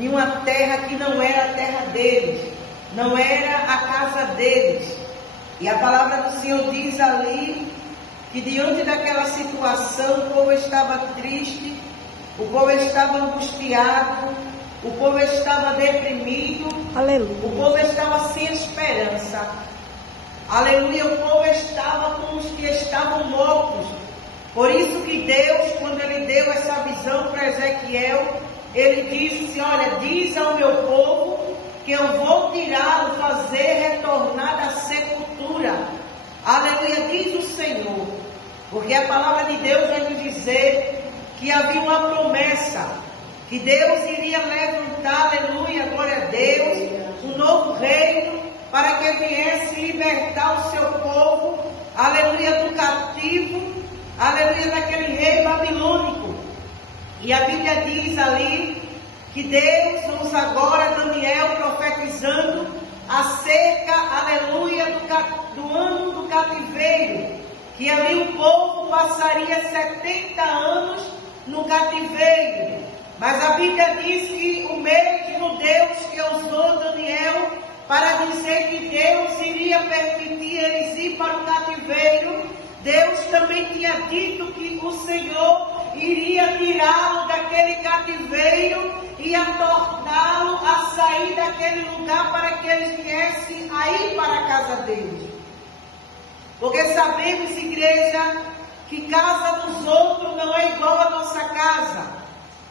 em uma terra que não era a terra deles, não era a casa deles. E a palavra do Senhor diz ali que diante daquela situação o povo estava triste, o povo estava angustiado, o povo estava deprimido, Aleluia. O povo estava sem esperança. Aleluia, o povo estava como os que estavam mortos. Por isso que Deus, quando Ele deu essa visão para Ezequiel, Ele disse: olha, diz ao meu povo que eu vou tirá-lo, fazer retornar da sepultura. Aleluia, diz o Senhor. Porque a palavra de Deus vai nos dizer que havia uma promessa, que Deus iria levantar, aleluia, glória a Deus, um novo reino, para que viesse libertar o seu povo, aleluia, do cativo, aleluia, daquele rei babilônico. E a Bíblia diz ali que Deus usa agora Daniel profetizando acerca, aleluia, do ano do cativeiro, que ali o povo passaria 70 anos no cativeiro. Mas a Bíblia diz que o mesmo Deus que usou Daniel para dizer que Deus iria permitir eles ir para o cativeiro, Deus também tinha dito que o Senhor iria tirá-lo daquele cativeiro e a torná-lo a sair daquele lugar para que eles viessem a ir para a casa deles. Porque sabemos, igreja, que casa dos outros não é igual à nossa casa.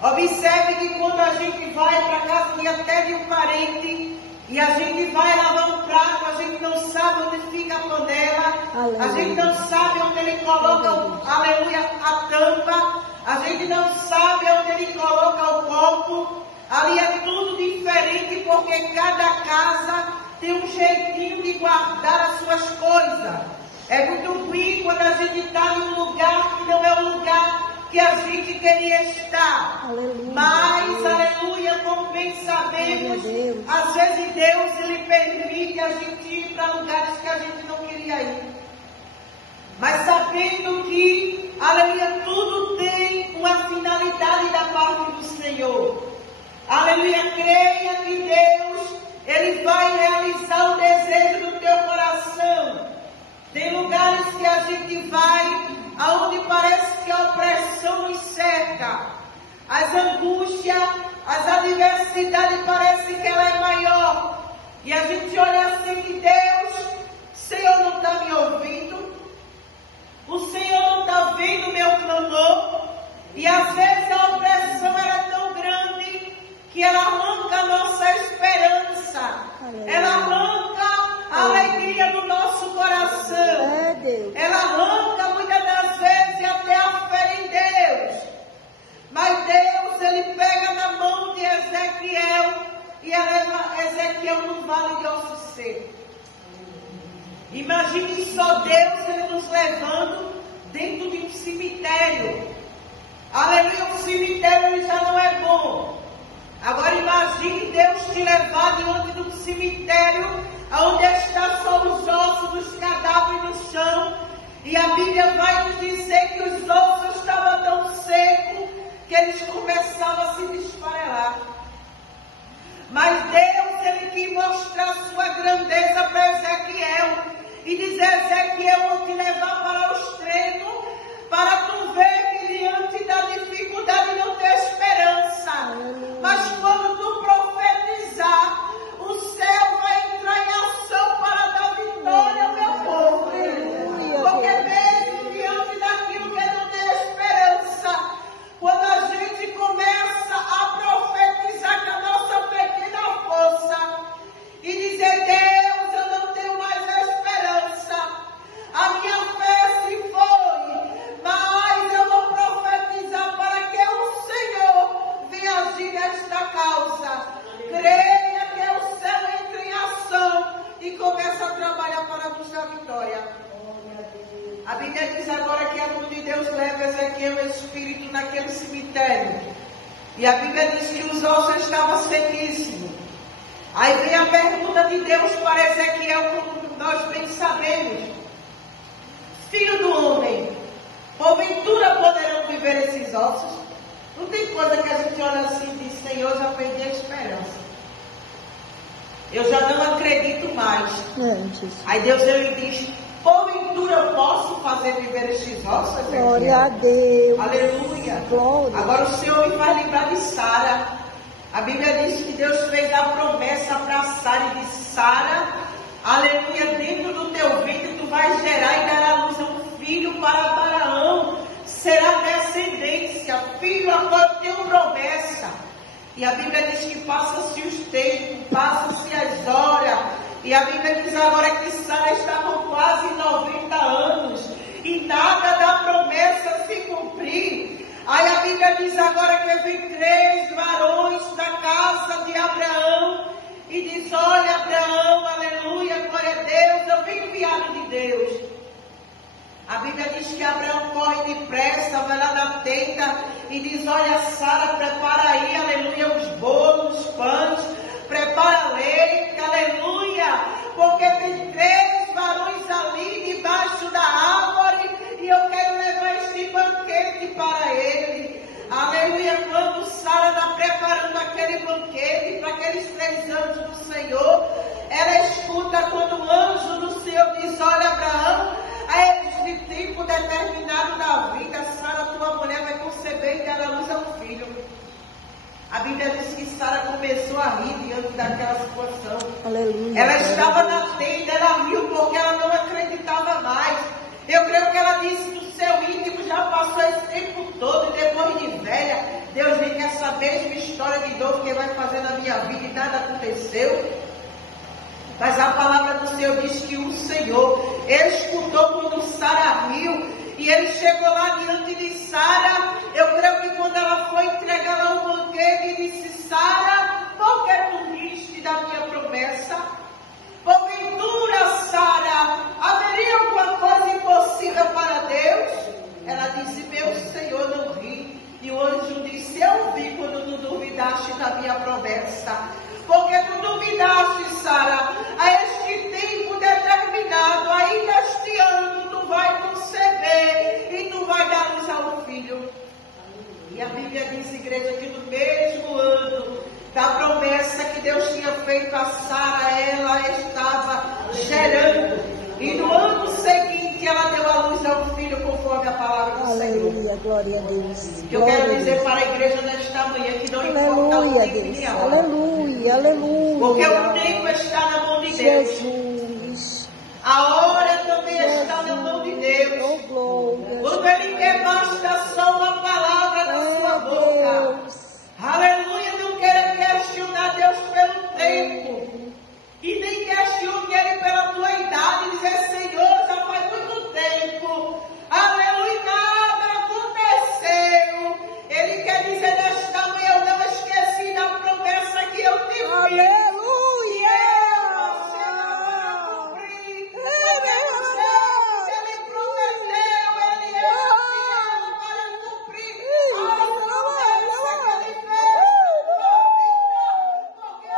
Observe que quando a gente vai para a casa de até de um parente e a gente vai lavar um prato, a gente não sabe onde fica a panela, aleluia. A gente não sabe onde ele coloca, aleluia, a tampa, a gente não sabe onde ele coloca o copo. Ali é tudo diferente, porque cada casa tem um jeitinho de guardar as suas coisas. É muito ruim quando a gente está em um lugar que não é o lugar que a gente queria estar. Aleluia. Mas, aleluia, como bem sabemos, às vezes Deus Ele permite a gente ir para lugares que a gente não queria ir. Mas sabendo que, aleluia, tudo tem uma finalidade da parte do Senhor. Aleluia, creia que Deus, Ele vai realizar o desejo do teu coração. Tem lugares que a gente vai, aonde parece que a opressão nos cerca, as angústias, as adversidades, parece que ela é maior. E a gente olha assim que Deus, o Senhor não está me ouvindo, o Senhor não está vendo o meu clamor. E às vezes a opressão era tão grande que ela arranca a nossa esperança, ela arranca a alegria do nosso coração, ela arranca muitas das vezes até a fé em Deus. Mas Deus, Ele pega na mão de Ezequiel e leva Ezequiel no vale de ossos secos. Imagine só Deus, Ele nos levando dentro de um cemitério. Aleluia, o cemitério ele já não é bom. Agora imagine Deus te levar diante de um cemitério onde está só os ossos dos cadáveres no chão. E a Bíblia vai nos dizer que os ossos estavam tão secos que eles começavam a se desfarelar. Mas Deus, Ele quis mostrar sua grandeza para Ezequiel e dizer: Ezequiel, eu vou te levar para o estreito, para tu ver que diante da dificuldade não tem esperança. Mas quando tu profetizar, o céu vai entrar em ação para dar vitória ao meu povo. Porque mesmo diante daquilo que não tem esperança, quando a gente começa a profetizar com a nossa pequena força e dizer: Deus, eu não tenho mais esperança, a minha fé se foi, mas eu vou profetizar para que o Senhor venha agir nesta causa. Creia que o céu entre em ação e começa a trabalhar para nos dar vitória. A Bíblia diz agora que a mão de Deus leva Ezequiel o espírito naquele cemitério. E a Bíblia diz que os ossos estavam sequíssimos. Aí vem a pergunta de Deus para Ezequiel, como nós bem sabemos: Filho do homem, porventura poderão viver esses ossos? Não tem coisa que a gente olha assim e diz: Senhor, já perdi a esperança. Eu já não acredito mais. Antes. Aí Deus ele diz: porventura eu posso fazer viver estes ossos? Glória a Deus. Aleluia. Glória. Agora o Senhor me faz lembrar de Sara. A Bíblia diz que Deus fez a promessa para Sara e disse: Sara, aleluia, dentro do teu ventre tu vais gerar e dar à luz a um filho para Abraão. Será descendência, filho, agora eu tenho promessa. E a Bíblia diz que passam-se os tempos, passam-se as horas. E a Bíblia diz agora que Sara está com quase 90 anos. E nada da promessa se cumprir. Aí a Bíblia diz agora que vem 3 varões da casa de Abraão. E diz: olha, Abraão, aleluia, glória a Deus, eu vim enviado de Deus. A Bíblia diz que Abraão corre depressa, vai lá na tenda e diz: olha, Sara, prepara aí, aleluia, os bolos, os pães, prepara leite, aleluia, porque tem 3 varões ali debaixo da árvore e eu quero levar este banquete para ele. Aleluia, quando Sara está preparando aquele banquete para aqueles 3 anjos do Senhor, ela escuta quando o anjo do Senhor diz: olha, Abraão, a este tempo determinado da vida, Sara, tua mulher, vai conceber e dar à luz a um filho. A Bíblia diz que Sara começou a rir diante daquela situação. Aleluia. Ela estava na tenda, ela riu porque ela não acreditava mais. Eu creio que ela disse no seu íntimo: já passou esse tempo todo, e depois de velha, Deus nem quer saber a mesma história de novo que vai fazer na minha vida e nada aconteceu. Mas a palavra do Senhor diz que o Senhor, ele escutou quando Sara riu, e ele chegou lá diante de Sara. Eu creio que quando ela foi entregar lá o banquete, disse: Sara, por que tu riste da minha promessa? Porventura, Sara, haveria alguma coisa impossível para Deus? Ela disse: meu Senhor, não ri. E o anjo disse: eu vi quando tu duvidaste da minha promessa. Porque tu duvidaste, Sara, a este tempo determinado, ainda este ano, tu vai conceber e tu vai dar luz a um filho. E a Bíblia diz, igreja, que no mesmo ano da promessa que Deus tinha feito a Sara, ela estava gerando. E no ano seguinte ela deu a luz a um filho conforme a palavra do Senhor. Aleluia, glória a Deus. Que eu quero dizer para a igreja nesta manhã que não importa Aleluia, o tempo Deus. nem a hora. Aleluia, aleluia. Porque o tempo está na mão de Deus. Jesus. A hora também está na mão de Deus. Oh, glória. Quando Ele quer, basta só uma palavra da sua boca. Deus. Aleluia, não queira questionar Deus pelo tempo. E nem questione Ele pela tua idade. Dizer: Senhor, já faz muito tempo. Aleluia, nada aconteceu. Ele quer dizer nesta manhã: eu não esqueci da promessa que eu te fiz. Aleluia. Você não vai cumprir. Porque Ele prometeu, Ele é fiel para cumprir a promessa que Ele fez. Porque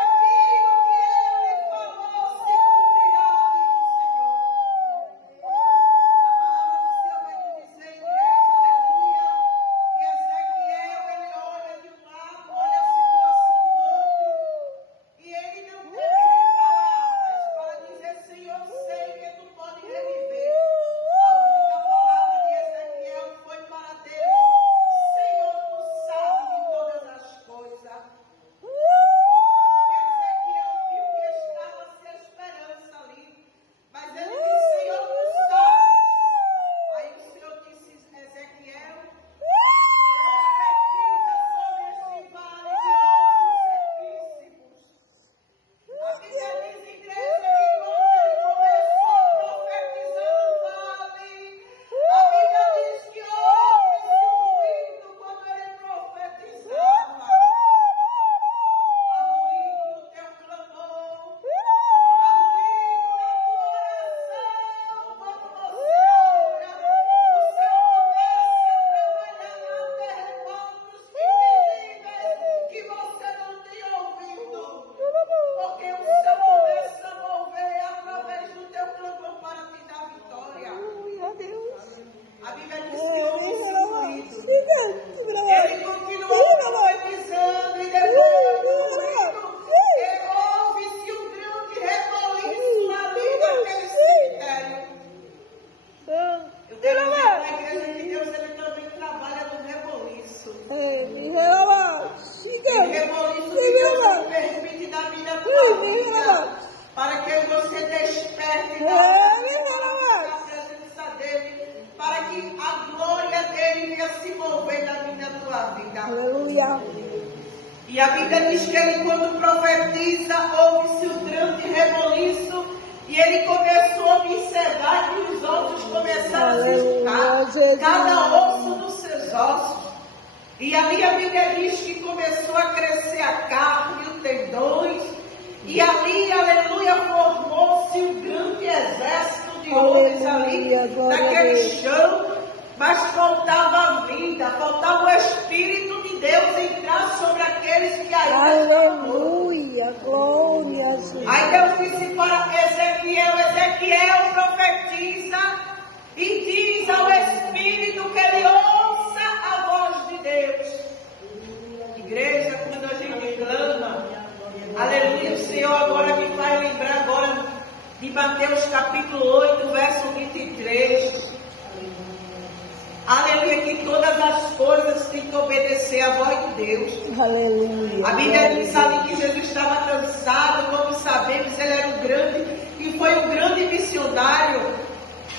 reboliço que Deus me permite na vida da tua vida, para que você desperte na presença dele, para que a glória dele venha se mover na vida da tua vida. Aleluia. E a Bíblia diz que ele, quando profetiza, ouve-se o grande reboliço, e ele começou a observar que os ossos começaram a se juntar, cada osso dos seus ossos. E ali a Bíblia diz que começou a crescer a carne, os tendões, e ali, aleluia, formou-se um grande exército de homens ali, naquele chão, mas faltava a vida, faltava o Espírito de Deus entrar sobre aqueles que ainda estavam mortos. Aleluia, glória a Jesus. Aí Deus disse para Ezequiel, Ezequiel profetiza e diz ao Espírito que ele ouça a voz de Deus. Igreja, quando a gente clama, aleluia, o Senhor agora me faz lembrar agora de Mateus capítulo 8, verso 23. Aleluia, que todas as coisas têm que obedecer à voz de Deus. Aleluia. A Bíblia diz ali que Jesus estava cansado, como sabemos, ele era um grande, e foi um grande missionário.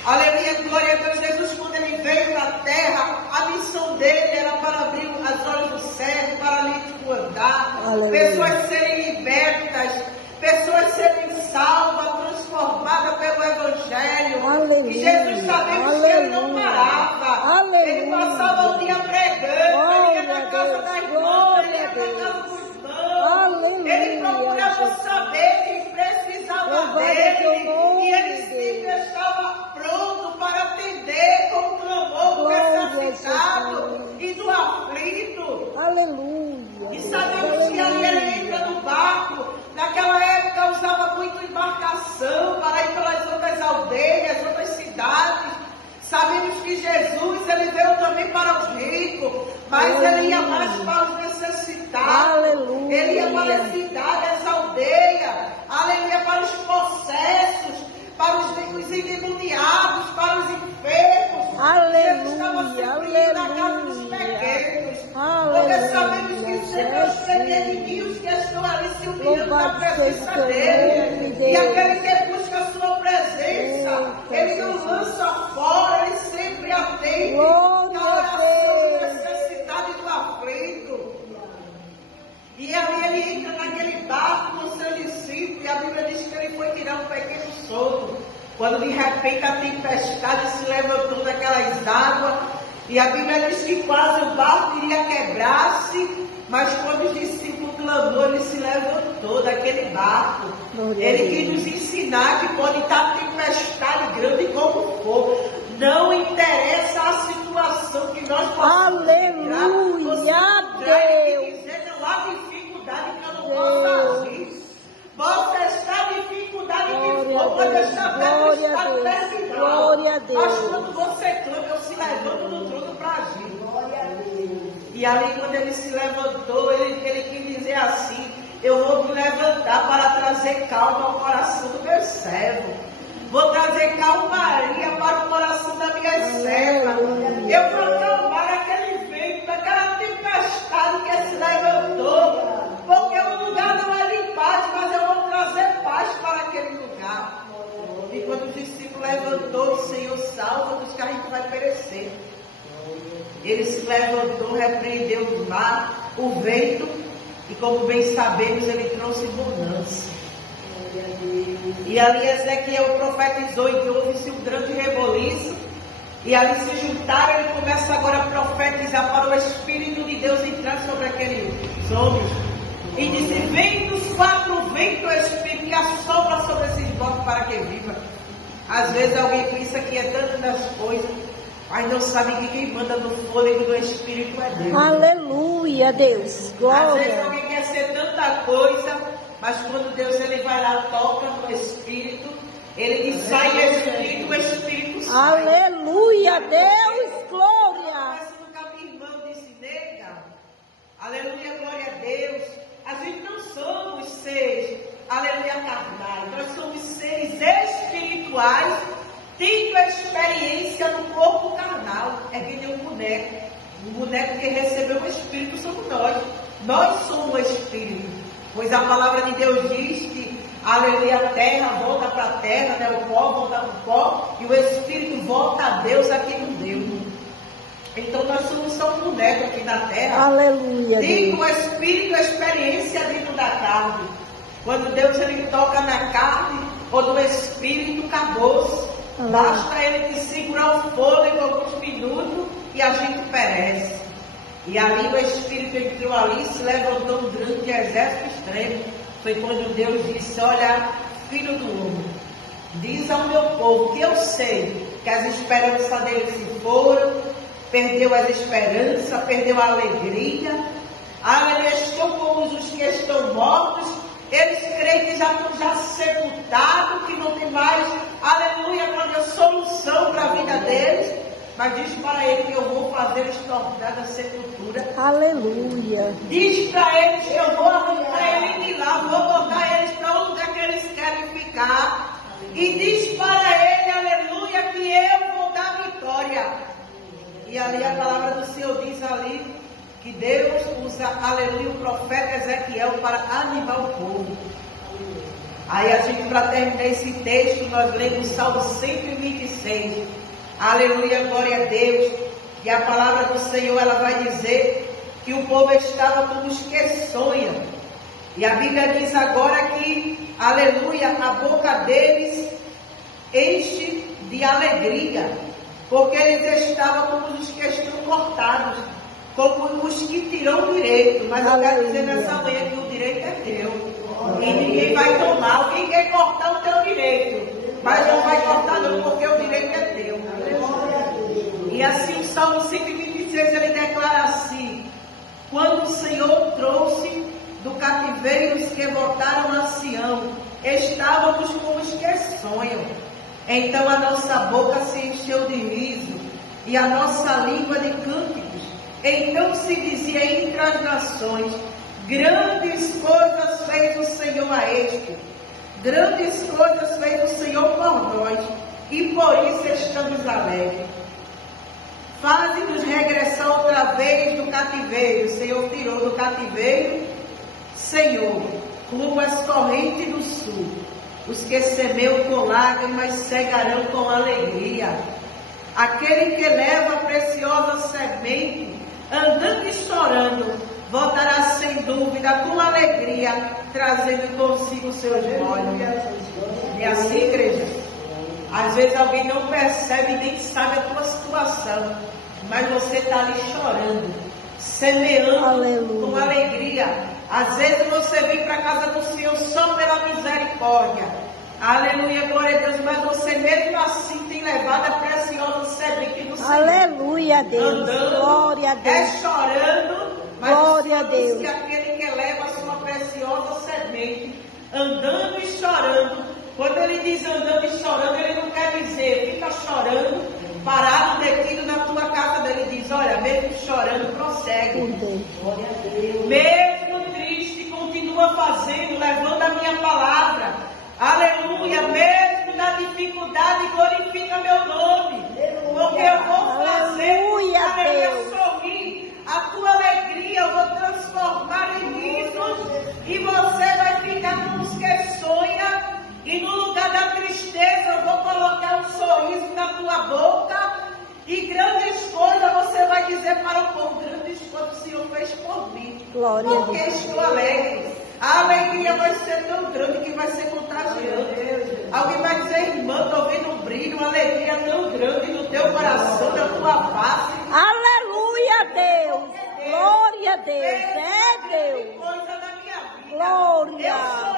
Aleluia, glória a Deus. Jesus, quando ele veio na terra, a missão dele era para abrir os olhos do cego, paralítico andar, pessoas serem libertas, pessoas serem salvas, transformadas pelo Evangelho. Aleluia. E Jesus, sabemos que ele não parava. Aleluia. Ele passava o dia pregando, ele ia na casa da irmã, ele ia na Deus. casa do irmão. Aleluia. Ele procurava saber quem precisava Louvado dele. teu nome, E ele sempre estava pronto para atender com o clamor do Glória a necessitado Jesus. e do aflito. Aleluia. E sabemos que ali ele entra no barco. Naquela época usava muito embarcação para ir pelas outras aldeias, outras cidades. Sabemos que Jesus, ele veio também para os ricos, mas ele ia mais para os necessitados. Aleluia. Ele ia para as cidades, as aldeias. Aleluia, para os possessos, para os endemoniados, para os enfermos. Aleluia, Jesus estava sempre indo na casa dos aleluia. pequenos. Aleluia, Porque sabemos que sempre os pequenininhos que estão ali se humilhando na Louvado seja presença o teu dele. nome, E Deus. aquele que busca a sua presença, Eita, ele não Jesus. lança fora, ele sempre atende Glória na a oração Deus. da necessidade do aflito. E ali ele entra naquele barco com seu discípulo, e a Bíblia diz que ele foi tirar um pequeno sono, quando de repente a tempestade se levantou naquelas águas, e a Bíblia diz que quase o barco iria quebrar-se, mas quando os discípulos clamou, ele se levantou daquele barco. Glória a Ele Deus. quis nos ensinar que pode estar tempestade grande como for, não interessa a situação que nós possamos Aleluia, Deus. dizer, não há dificuldade que eu não possa agir. Possa estar dificuldade que for, pode estar Glória a Deus. terminal. Glória a Deus. Mas quando você clama, eu se levanto do trono para agir. E ali quando ele se levantou, ele quis dizer assim: eu vou me levantar para trazer calma ao coração do meu servo. Vou trazer calmaria para o coração da minha serva. Eu vou acalmar aquele vento, aquela tempestade que se levantou. Porque o lugar não é de paz, mas eu vou trazer paz para aquele lugar. E quando o discípulo levantou, o Senhor, salva-nos que a gente vai perecer. Ele se levantou, repreendeu o mar, o vento, e como bem sabemos, ele trouxe bonança. E ali Ezequiel profetizou e houve-se um grande reboliço. E ali se juntaram, ele começa agora a profetizar para o Espírito de Deus entrar sobre aqueles homens. E disse: vem dos quatro ventos, o Espírito, que assopra sobre esses mortos para que viva. Às vezes alguém pensa que é tantas coisas, mas não sabe que quem manda no fôlego do Espírito é Deus. Aleluia, Deus. Às vezes Glória. alguém quer ser tanta coisa, mas quando Deus ele vai lá, toca no Espírito, ele diz: sai Espírito, o Espírito sai. Aleluia, Deus. Glória. Mas nunca minha irmã disse: nega, aleluia, glória a Deus. A gente não somos seres, aleluia, carnais, nós somos seres espirituais, tendo a experiência no corpo carnal. É que nem um boneco. Um boneco que recebeu o Espírito somos nós. Nós somos o Espírito, pois a palavra de Deus diz que, aleluia, a terra volta para a terra, né? O pó volta para o pó, e o Espírito volta a Deus aqui no Deus. Então nós somos só um boneco aqui na terra. Aleluia. E o Espírito, a experiência dentro da carne. Quando Deus ele toca na carne ou no Espírito, acabou. Basta ele te segurar o fôlego alguns minutos e a gente perece. E ali o Espírito entrou ali, se levantou um grande exército extremo. Foi quando Deus disse: olha, filho do homem, diz ao meu povo que eu sei que as esperanças dele se foram, perdeu as esperanças, perdeu a alegria. Aleluia, estou com os que estão mortos. Eles creem que já estão já sepultados, que não tem mais, aleluia, para solução para a vida deles. Mas diz para ele que eu vou fazer eles tornar da sepultura. Aleluia. Diz para eles que eu vou arrancar eles de lá, vou botar eles para o lugar que eles querem ficar. E diz para ele, aleluia, que eu vou dar vitória. E ali a palavra do Senhor diz ali que Deus usa, aleluia, o profeta Ezequiel para animar o povo. Aí a gente, para terminar esse texto, nós lemos o Salmo 126. Aleluia, glória a Deus. E a palavra do Senhor, ela vai dizer que o povo estava como os que sonham. E a Bíblia diz agora que, aleluia, a boca deles enche de alegria, porque eles estavam como os que estão cortados, como os que tiram direito. Mas eu quero dizer nessa manhã que o direito é teu. E ninguém vai tomar. Alguém quer cortar o teu direito, mas não vai cortar não, porque o direito é teu. E assim o Salmo 126 ele declara assim: quando o Senhor trouxe do cativeiro os que voltaram a Sião, estávamos como os que sonham. Então a nossa boca se encheu de riso e a nossa língua de cânticos. Então se dizia entre as nações: grandes coisas fez o Senhor a este, grandes coisas fez o Senhor por nós, e por isso estamos alegres. Faze-nos regressar outra vez do cativeiro. O Senhor tirou do cativeiro, Senhor, rumo às correntes do sul. Os que semeiam com lágrimas cegarão com alegria. Aquele que leva a preciosa semente, andando e chorando, voltará sem dúvida com alegria, trazendo consigo seus molhos. É assim, igreja? Às vezes alguém não percebe nem sabe a tua situação, mas você está ali chorando, semeando Aleluia. com alegria. Às vezes você vem para a casa do Senhor só pela misericórdia. Aleluia, glória a Deus. Mas você mesmo assim tem levado a preciosa semente do Senhor. Aleluia a Deus. Andando, Glória a Deus. chorando, mas Glória a Deus. que aquele que leva a sua preciosa semente, andando e chorando. Quando ele diz andando e chorando, ele não quer dizer fica chorando, parado, detido na tua casa dele. Ele diz: olha, mesmo chorando, prossegue. Glória a Deus. Mesmo triste, continua fazendo, levando a minha palavra. Aleluia. Mesmo na dificuldade, glorifica meu nome. Porque eu vou fazer, aleluia, sorrir. A tua alegria eu vou transformar em risos. E você vai ficar com os que sonham. E no lugar da tristeza eu vou colocar um sorriso na tua boca. E grandes coisas você vai dizer para o povo: grandes coisas o Senhor fez por mim. Glória a Deus. Porque estou alegre. A alegria vai ser tão grande que vai ser contagiante. Alguém vai dizer: irmã, estou vendo um brilho, uma alegria tão grande no teu coração, na tua face. Aleluia a Deus. Glória a Deus. É Deus. Coisa na minha vida. Glória. Eu